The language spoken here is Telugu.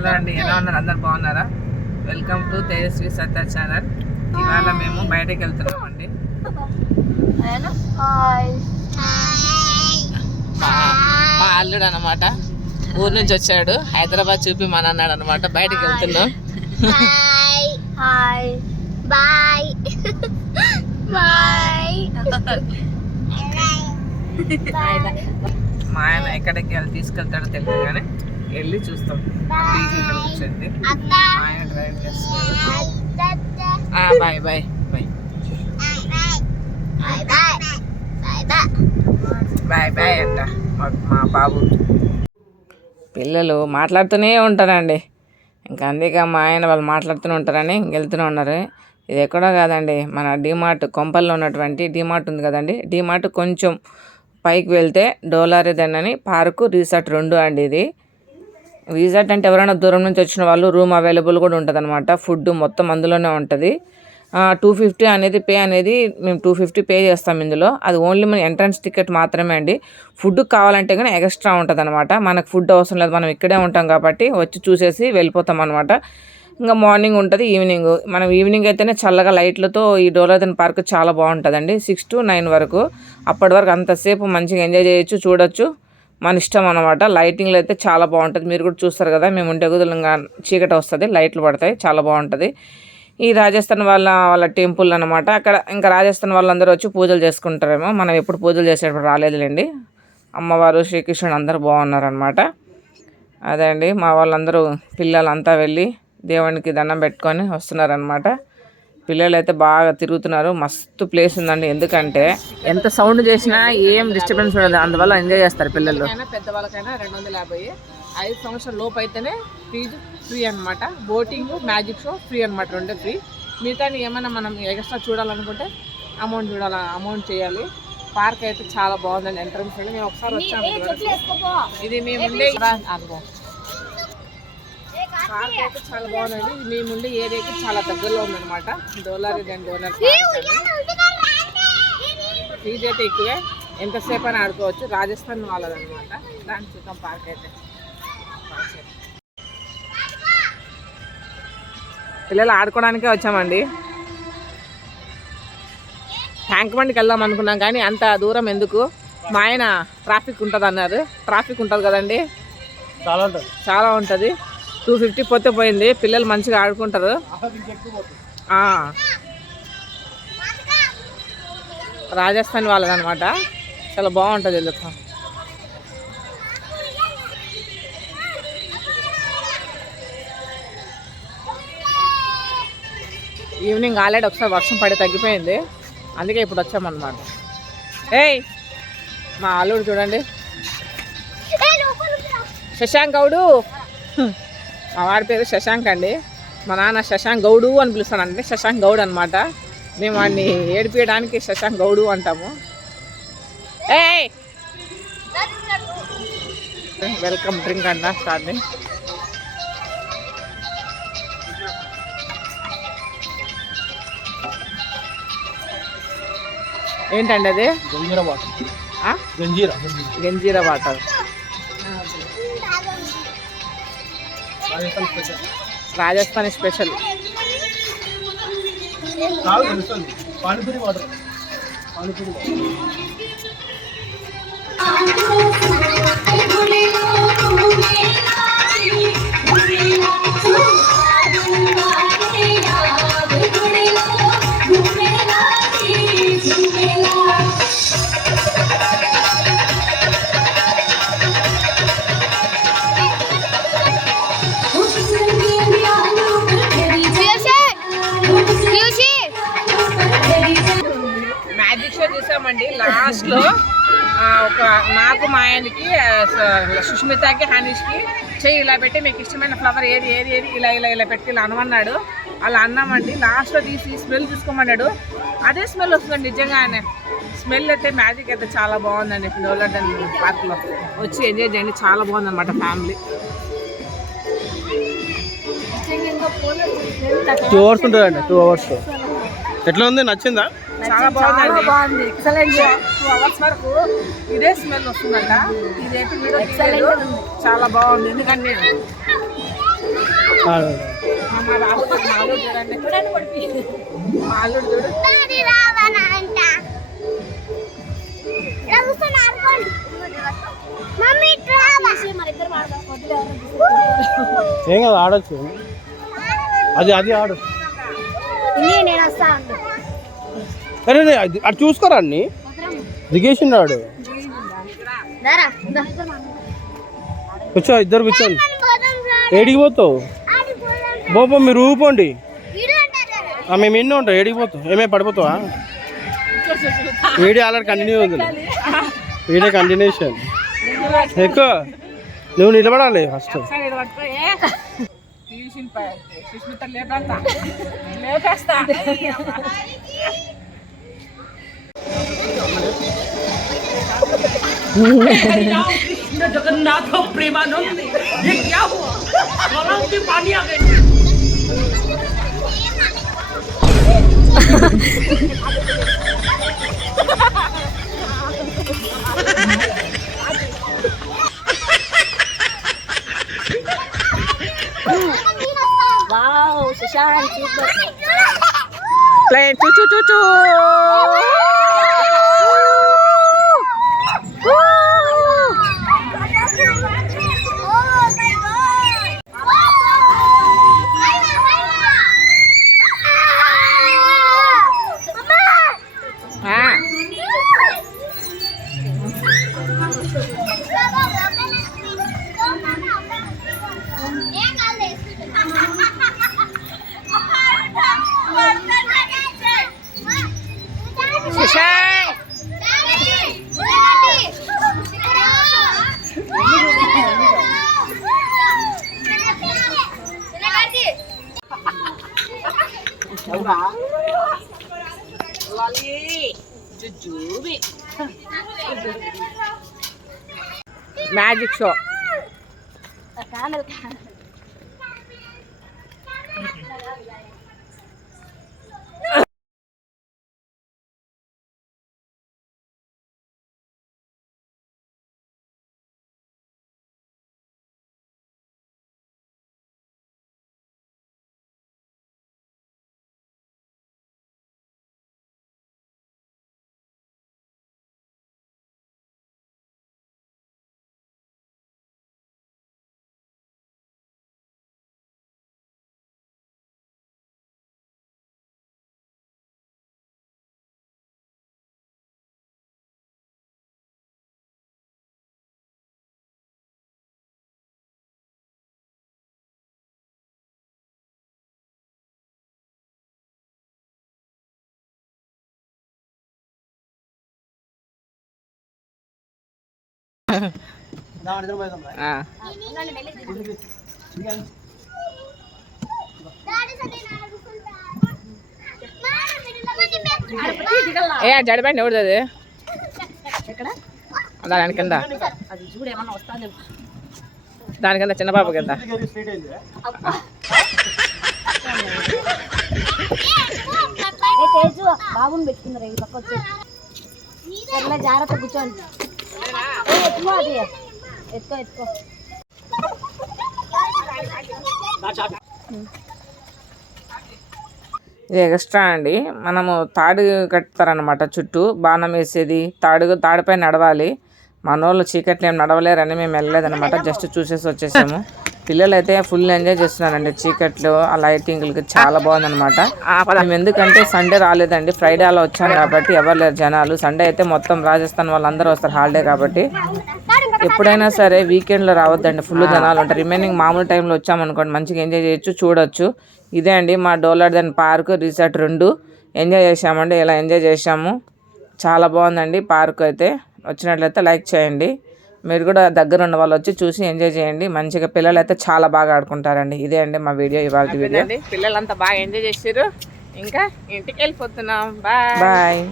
హలో అండి ఎలా ఉన్నారు? అందరు బాగున్నారా? Welcome to Tejaswi Satya channel ఇవాళ మేము బయటకు వెళ్తున్నాం అండి మా మా అల్లుడు అనమాట ఊరు నుంచి వచ్చాడు. హైదరాబాద్ చూపి మన అన్నాడు అనమాట బయటకు వెళ్తున్నాం. బాయ్ బాయ్ మా ఆయన ఎక్కడికి వెళ్ళి తీసుకెళ్తాడో తెలియదు కానీ వెళ్ళి చూస్తాం. పీజీ ఆయన డ్రైవ్ చేస్తున్నాడు bye bye bye bye bye అంట మా- మా బాబు. పిల్లలు మాట్లాడుతూనే ఉంటారండి. ఇంకా అందుకే మా ఆయన వాళ్ళు మాట్లాడుతూనే ఉంటారని వెళ్తూనే ఉన్నారు. ఇది ఎక్కడో కాదండి మన డిమార్ట్ కొంపల్లో ఉన్నటువంటి డిమార్ట్ ఉంది కదండి. డిమార్ట్ కొంచెం పైకి వెళ్తే డోలారిదన్ అని పార్కు రిసార్ట్ రెండు అండి ఇది. విజాట్ అంటే ఎవరైనా దూరం నుంచి వచ్చిన వాళ్ళు రూమ్ అవైలబుల్ కూడా ఉంటుంది అనమాట ఫుడ్ మొత్తం అందులోనే ఉంటుంది. టూ ఫిఫ్టీ అనేది పే అనేది మేము టూ ఫిఫ్టీ పే చేస్తాం ఇందులో. అది ఓన్లీ మన ఎంట్రన్స్ టికెట్ మాత్రమే అండి. ఫుడ్ కావాలంటే కానీ ఎక్స్ట్రా ఉంటుంది అనమాట మనకు ఫుడ్ అవసరం లేదు. మనం ఇక్కడే ఉంటాం కాబట్టి వచ్చి చూసేసి వెళ్ళిపోతాం అనమాట ఇంకా మార్నింగ్ ఉంటుంది ఈవినింగ్. మనం ఈవినింగ్ అయితేనే చల్లగా లైట్లతో ఈ డోలాదన్ పార్క్ చాలా బాగుంటుందండి. సిక్స్ టు నైన్ వరకు. అప్పటి వరకు అంతసేపు మంచిగా ఎంజాయ్ చేయొచ్చు చూడొచ్చు. మన ఇష్టం అనమాట లైటింగ్లు అయితే చాలా బాగుంటుంది. మీరు కూడా చూస్తారు కదా మేము ఉండే కుదురు చీకటి వస్తుంది లైట్లు పడతాయి చాలా బాగుంటుంది. ఈ రాజస్థాన్ వాళ్ళ వాళ్ళ టెంపుల్ అనమాట అక్కడ ఇంకా రాజస్థాన్ వాళ్ళందరూ వచ్చి పూజలు చేసుకుంటారేమో. మనం ఎప్పుడు పూజలు చేసేటప్పుడు రాలేదులేండి. అమ్మవారు శ్రీకృష్ణుడు అందరూ బాగున్నారనమాట అదే అండి మా వాళ్ళందరూ పిల్లలంతా వెళ్ళి దేవునికి దండం పెట్టుకొని వస్తున్నారనమాట పిల్లలు అయితే బాగా తిరుగుతున్నారు. మస్తు ప్లేస్ ఉందండి. ఎందుకంటే ఎంత సౌండ్ చేసినా ఏం డిస్టర్బెన్స్ ఉండదు. అందువల్ల ఎంజాయ్ చేస్తారు పిల్లలు. పెద్దవాళ్ళకైనా రెండు వందల యాభై ఐదు సంవత్సరాల లోపు అయితేనే ఫీజు ఫ్రీ అనమాట బోటింగ్ మ్యాజిక్ షో ఫ్రీ అనమాట రెండే ఫ్రీ మిగతా ఏమైనా మనం ఎక్స్ట్రా చూడాలనుకుంటే అమౌంట్ చూడాల అమౌంట్ చేయాలి. పార్క్ అయితే చాలా బాగుందండి. ఎంట్రన్స్ మేము ఒకసారి వచ్చాము. ఇది మేము ఉండే అనుకో పార్క్ అయితే చాలా బాగుందండి. ఇది మేము ఉండే ఏరియాకి చాలా దగ్గరలో ఉందన్నమాట. డోలారి దాని డోనర్ ఫీజు అయితే ఎక్కువే. ఎంతసేపు అని ఆడుకోవచ్చు. రాజస్థాన్ వాళ్ళదన్నమాట. దాని చూద్దాం పార్క్ అయితే పిల్లలు ఆడుకోవడానికే వచ్చామండి. ట్యాంక్ బండికి వెళ్దాం అనుకున్నాం కానీ అంత దూరం ఎందుకు? మా ఆయన ట్రాఫిక్ ఉంటుంది అన్నారు ట్రాఫిక్ ఉంటుంది కదండి. చాలా ఉంటుంది. చాలా ఉంటుంది. టూ ఫిఫ్టీ పోతే పోయింది. పిల్లలు మంచిగా ఆడుకుంటారు. రాజస్థాన్ వాళ్ళదనమాట చాలా బాగుంటుంది ఎందుకు ఈవినింగ్ ఆల్రెడీ ఒకసారి వర్షం పడి తగ్గిపోయింది. అందుకే ఇప్పుడు వచ్చామన్నమాట. ఏయ్! మా అల్లుడు చూడండి. శశాంక్ గౌడు! మా వాడి పేరు శశాంక్ అండి. మా నాన్న శశాంక్ గౌడు అని పిలుస్తానంటే శశాంక్ గౌడ్ అనమాట మేము వాడిని ఏడిపించడానికి శశాంక్ గౌడు అంటాము. ఏయ్! వెల్కమ్ డ్రింక్ అంట స్టార్ట్ని ఏంటండి అది? గంజీరా వాటర్? గంజీరా. గంజీరా water Rajasthan special. Rajasthani special panipuri water. Panipuri water. లాస్ట్లో ఆ, ఒక నాకు మా ఆయనకి సుష్మితకి హనీష్కి చెయ్యి ఇలా పెట్టి మీకు ఇష్టమైన ఫ్లవర్ ఏది ఏది ఏది ఇలా ఇలా ఇలా పెట్టి ఇలా అనమన్నాడు. అలా అన్నామండి. లాస్ట్లో తీసి స్మెల్ తీసుకోమన్నాడు అదే స్మెల్ వస్తుందండి నిజంగానే. స్మెల్ అయితే మ్యాజిక్ అయితే చాలా బాగుందండి డోలర్డన్ పార్క్లో. వచ్చి ఎంజాయ్ చేయండి. చాలా బాగుందన్నమాట ఫ్యామిలీ. టూ అవర్స్ ఉంటుందండి. టూ అవర్స్ ఎట్లా ఉంది? నచ్చిందా? చాలా బాగుందండి బాగుంది ఎక్సలెంట్ టూ అవర్స్ వరకు ఇదే స్మెల్ వస్తుందంట. ఇదైతే తీయలేదు. చాలా బాగుంది. ఎందుకంటే. మా బాబు అల్లుడు చూడండి. అల్లుడు చూడు. ఏం కదా ఆడొచ్చు. అది అది ఆడు. నేను వస్తా ఉండు అరే రే, అది అటు చూసుకోరా అన్ని? దిగేసిండాడు దారా కూర్చో ఇద్దరు కూర్చోండి. ఏడికి పోతావు? బాబా మీరు ఊపోండి మేము ఎన్నో ఉంటాం ఏడికి పోతావు? ఏమే పడిపోతావా? వీడియో ఆల్రెడీ కంటిన్యూ ఉంది వీడియో కంటిన్యూషన్ ఎక్కువ నువ్వు నిలబడాలి ఫస్ట్. ఒకసారి Wow, susah. Plan, cucu, cucu. Oh. ఆ, మ్యాజిక్ షో ఆ. ఏ జడిబండి ఎవరిది అది దాని కింద దాని కింద చిన్న పాప కింద బాబుని పెట్టుకున్నారు జాగ్రత్త కూర్చోండి ఎత్తుకో అది ఎత్తుకో ఎత్తుకో ఇది ఎక్స్ట్రా అండి. మనము తాడు కడతారనమాట చుట్టూ. బాణం వేసేది. తాడు తాడుపై నడవాలి. మన వాళ్ళు చీకట్లు ఏం నడవలేరని మేము వెళ్ళలేదన్నమాట. జస్ట్ చూసేసి వచ్చేసాము. పిల్లలు అయితే ఫుల్ ఎంజాయ్ చేస్తున్నారండి చీకట్లు ఆ లైటింగ్లకి చాలా బాగుందన్నమాట. మేము ఎందుకంటే సండే రాలేదండి ఫ్రైడే అలా వచ్చాం కాబట్టి ఎవరు లేరు జనాలు. సండే అయితే మొత్తం రాజస్థాన్ వాళ్ళందరూ వస్తారు హాలిడే కాబట్టి. ఎప్పుడైనా సరే వీకెండ్లో రావద్దండి ఫుల్ జనాలు ఉంటారు. రిమైనింగ్ మామూలు టైంలో వచ్చామనుకోండి మంచిగా ఎంజాయ్ చేయొచ్చు చూడొచ్చు. ఇదే అండి మా డోలార్దన్ పార్క్ రిసార్ట్ రెండు. ఎంజాయ్ చేసామండి ఇలా ఎంజాయ్ చేసాము చాలా బాగుందండి పార్క్ అయితే. వచ్చినట్లయితే లైక్ చేయండి. మీరు కూడా దగ్గర ఉన్న వాళ్ళు వచ్చి చూసి ఎంజాయ్ చేయండి. మంచిగా పిల్లలు అయితే చాలా బాగా ఆడుకుంటారండి. ఇదే అండి మా వీడియో ఇవాళ వీడియో. పిల్లలంతా బాగా ఎంజాయ్ చేసారు ఇంకా ఇంటికి వెళ్ళిపోతున్నాం బాయ్. బాయ్.